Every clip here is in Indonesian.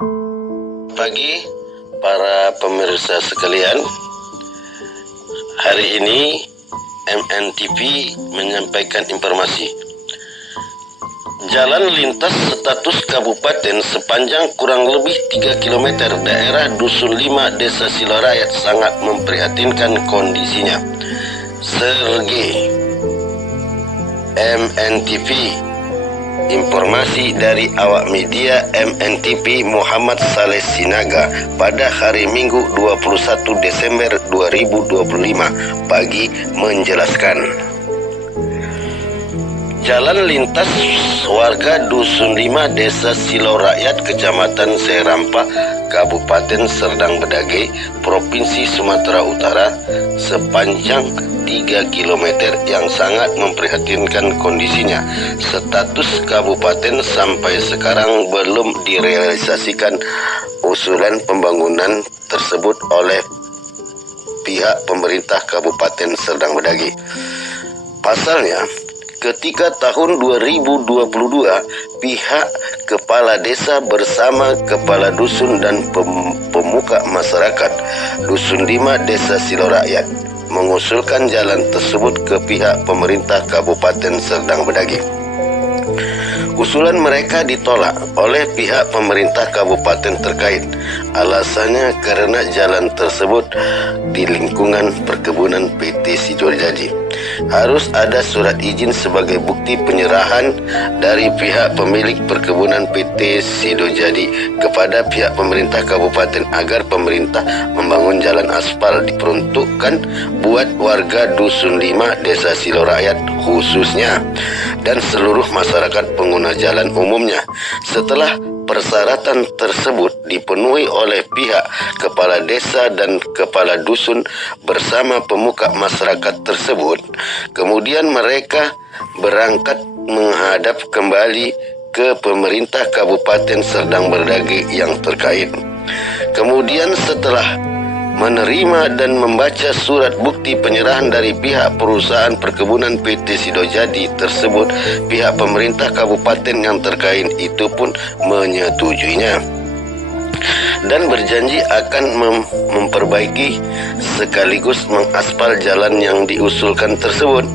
Pagi para pemirsa sekalian, hari ini MNTV menyampaikan informasi jalan lintas status kabupaten sepanjang kurang lebih 3 km daerah Dusun 5 Desa Silorayat sangat memprihatinkan kondisinya. Sergei MNTV, informasi dari awak media MNTV Muhammad Saleh Sinaga pada hari Minggu 21 Desember 2025 pagi menjelaskan jalan lintas warga Dusun 5 Desa Silorayat Kecamatan Serampah Kabupaten Serdang Bedagai Provinsi Sumatera Utara sepanjang 3 km yang sangat memprihatinkan kondisinya. Status kabupaten sampai sekarang belum direalisasikan usulan pembangunan tersebut oleh pihak pemerintah Kabupaten Serdang Bedagai. Pasalnya, ketika tahun 2022, pihak kepala desa bersama kepala dusun dan pemuka masyarakat Dusun 5 Desa Silorayat mengusulkan jalan tersebut ke pihak pemerintah Kabupaten Serdang Bedagai. Usulan mereka ditolak oleh pihak pemerintah kabupaten terkait. Alasannya karena jalan tersebut di lingkungan perkebunan PT Sidojadi. Harus ada surat izin sebagai bukti penyerahan dari pihak pemilik perkebunan PT Sidojadi kepada pihak pemerintah kabupaten agar pemerintah membangun jalan aspal diperuntukkan buat warga Dusun 5 Desa Silorayat khususnya dan seluruh masyarakat pengguna jalan umumnya. Setelah persyaratan tersebut dipenuhi oleh pihak kepala desa dan kepala dusun bersama pemuka masyarakat tersebut, kemudian mereka berangkat menghadap kembali ke pemerintah Kabupaten Serdang Bedagai yang terkait. Kemudian setelah menerima dan membaca surat bukti penyerahan dari pihak perusahaan perkebunan PT Sidojadi tersebut, pihak pemerintah kabupaten yang terkait itu pun menyetujuinya dan berjanji akan memperbaiki sekaligus mengaspal jalan yang diusulkan tersebut.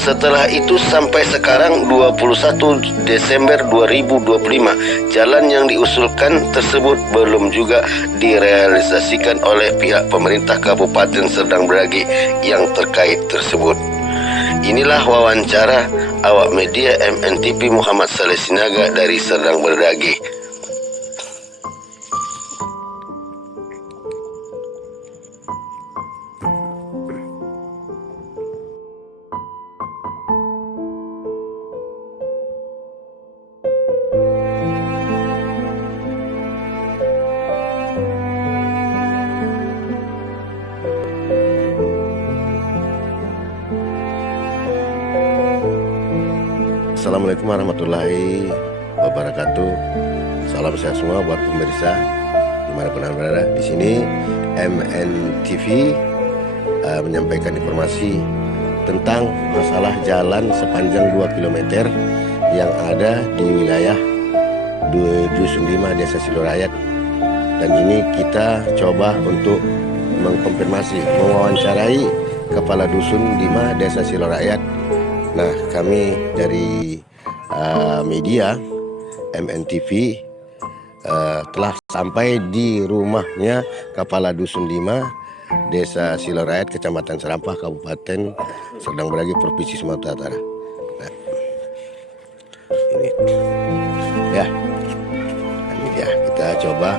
Setelah itu sampai sekarang 21 Desember 2025, jalan yang diusulkan tersebut belum juga direalisasikan oleh pihak pemerintah Kabupaten Serdang Bedagai yang terkait tersebut. Inilah wawancara awak media MNTV Muhammad Saleh Sinaga dari Serdang Bedagai. Assalamualaikum warahmatullahi wabarakatuh. Salam sehat semua buat pemirsa dimanapun Anda berada. Di sini MNTV menyampaikan informasi tentang masalah jalan sepanjang 2 km yang ada di wilayah Dusun 5 Desa Silorayat. Dan ini kita coba untuk mengkonfirmasi, mewawancarai Kepala Dusun 5 Desa Silorayat. Nah, kami dari media MNTV telah sampai di rumahnya Kepala Dusun 5 Desa Silorayat, Kecamatan Serampah, Kabupaten Serdang Bedagai, Provinsi Sumatera Utara. Nah, ini ya, kita coba.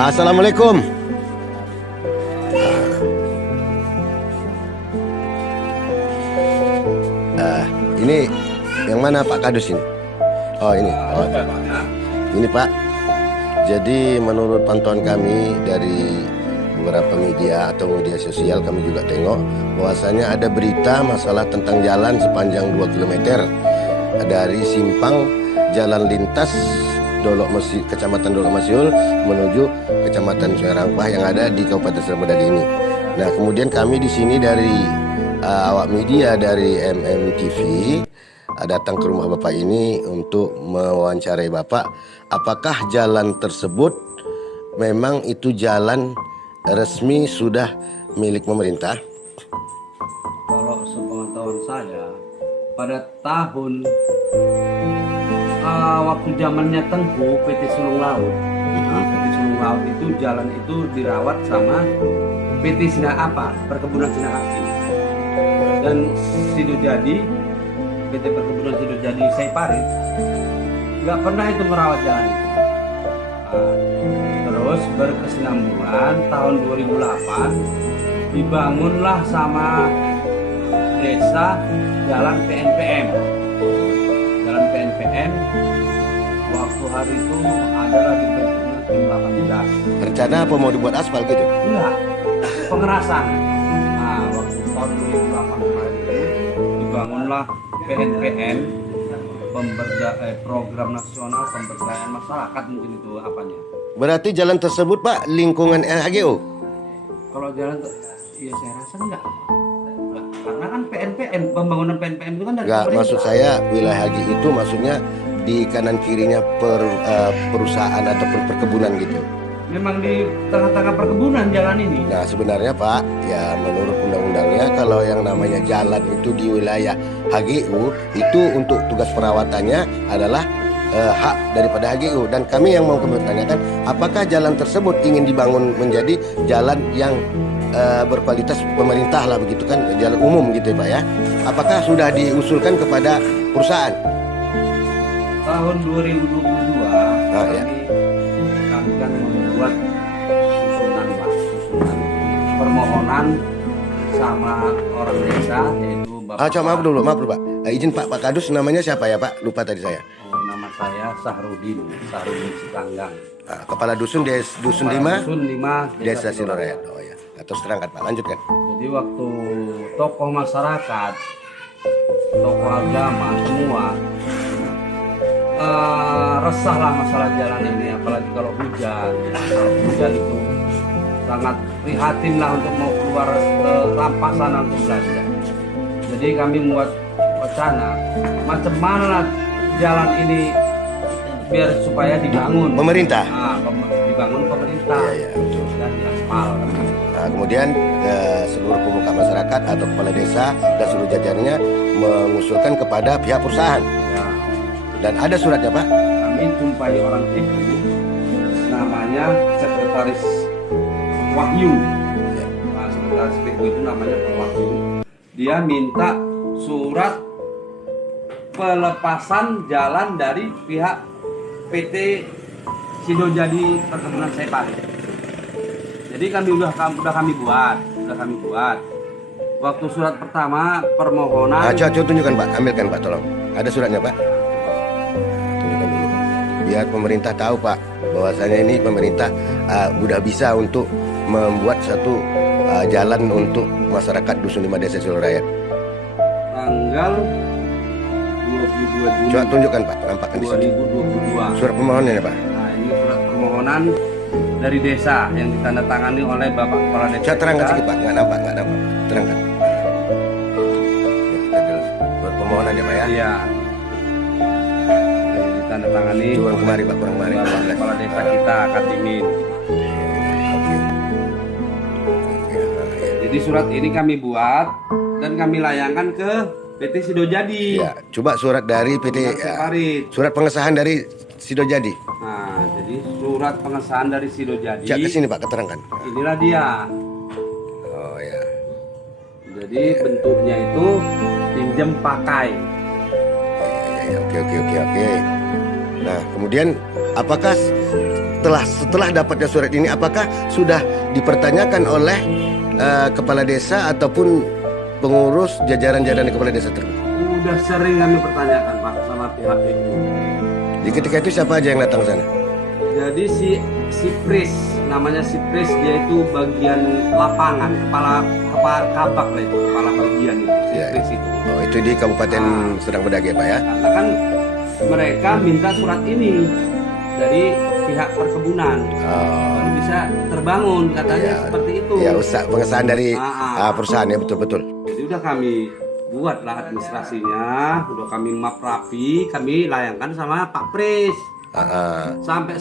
Assalamualaikum. Ini yang mana Pak Kadus ini? Oh ini. Oh, ini Pak. Jadi menurut pantauan kami dari beberapa media atau media sosial, kami juga tengok bahwasanya ada berita masalah tentang jalan sepanjang 2 km dari simpang jalan lintas Kecamatan Dolok Masiul menuju Kecamatan Serampah yang ada di Kabupaten Serdang Bedagai ini. Nah, kemudian kami di sini dari awak media dari MNTV datang ke rumah Bapak ini untuk mewawancarai Bapak. Apakah jalan tersebut memang itu jalan resmi sudah milik pemerintah? Kalau sepengetahuan saya, pada tahun waktu zamannya Tengku PT Sulung Laut, PT Sulung Laut itu jalan itu dirawat sama PT Perkebunan Sinarasi, dan Sidojadi, PT Perkebunan Sidojadi Seiparit nggak pernah itu merawat jalan itu. Terus berkesinambungan tahun 2008 dibangunlah sama desa jalan PNPM. Jalan PNPM waktu hari itu adalah dibentuknya tim 18. Rencana apa, mau dibuat aspal gitu? Enggak, pengerasan. Nah, waktu tahun 2008 kemarin itu dibangunlah PNPM, program nasional pemberdayaan masyarakat, mungkin itu apanya. Berarti jalan tersebut Pak lingkungan LHGO? Kalau jalan, ya saya rasa enggak. Karena kan PNPM, pembangunan PNPM itu kan dari Enggak, pemerintah. maksud saya wilayah haji itu maksudnya di kanan kirinya perusahaan atau perkebunan gitu. Memang di tengah-tengah perkebunan jalan ini. Nah sebenarnya Pak, ya menurut undang-undangnya kalau yang namanya jalan itu di wilayah HGU itu untuk tugas perawatannya adalah hak daripada HGU. Dan kami yang mau bertanyakan, apakah jalan tersebut ingin dibangun menjadi jalan yang berkualitas pemerintah lah begitu kan, jalan umum gitu ya Pak ya? Apakah sudah diusulkan kepada perusahaan? Tahun 2022 Ya. kami kan membuat susunan permohonan sama orang desa, yaitu Bapak. Maaf dulu Pak. Izin Pak Kadus, namanya siapa ya Pak? Lupa tadi saya. Nama saya Sahrudin Sitanggang. Kepala Dusun Dusun 5 Desa Silorayat. Oh ya. Terus terangkat Pak, lanjutkan. Jadi waktu tokoh masyarakat, tokoh agama semua resahlah masalah jalan ini, apalagi kalau hujan. Kalau hujan itu sangat prihatin lah untuk mau keluar ke Rampasan untuk belanja. Jadi kami membuat wacana macam mana jalan ini biar supaya dibangun Pemerintah. Dibangun pemerintah. Iya, betul. Dan diaspal. Nah, kemudian seluruh pemuka masyarakat atau kepala desa dan seluruh jajarannya mengusulkan kepada pihak perusahaan. Ya. Dan ada suratnya Pak? Kami jumpai orang itu, namanya Sekretaris Wahyu. Nah, Sekretaris itu namanya Pak Wahyu. Dia minta surat pelepasan jalan dari pihak PT Sidojadi Perkebunan Seiparit. Jadi kami udah kami buat. Waktu surat pertama permohonan. Coba tunjukkan Pak, ambilkan Pak, tolong. Ada suratnya Pak? Tunjukkan dulu. Biar pemerintah tahu Pak, bahwasanya ini pemerintah udah bisa untuk membuat satu jalan untuk masyarakat Dusun 5 Desa Silorayat. Tanggal 22 Juni. Coba tunjukkan Pak, nampakkan di sini. 2022. Surat permohonannya Pak. Nah, ini surat permohonan dari desa yang ditandatangani oleh Bapak Kepala Desa. Coba terangkan sedikit Pak, nggak nampak. Terangkan. Surat permohonannya Pak ya. Iya. Yang ditandatangani Kurang kemari Pak, kurang kemari. Bapak Kepala Desa kita, Katimin. Jadi surat ini kami buat dan kami layangkan ke PT Sidojadi. Ya, coba surat dari PT surat pengesahan dari Sidojadi. Nah, jadi surat pengesahan dari Sidojadi. Cak ke sini Pak, keterangkan. Inilah dia. Oh ya. Jadi bentuknya itu pinjam pakai. Ya, oke. Nah, kemudian apakah setelah dapatnya surat ini, apakah sudah dipertanyakan oleh kepala desa ataupun pengurus jajaran-jajaran kepala desa tersebut? Udah sering kami pertanyakan Pak sama pihak itu. Di ketika itu siapa aja yang datang ke sana? Jadi si Pris, namanya si Pris, dia itu bagian lapangan, kepala kabak lah itu, kepala bagian itu, si Ya, Pris itu. Oh, itu di Kabupaten Serdang Bedagai Pak ya? Karena kan mereka minta surat ini dari pihak perkebunan, baru bisa terbangun, katanya Ya, seperti itu. Ya, pengesahan dari perusahaan ya, betul. Jadi udah kami buatlah administrasinya, udah kami map rapi, kami layangkan sama Pak Pris. Ah, ah. Sampai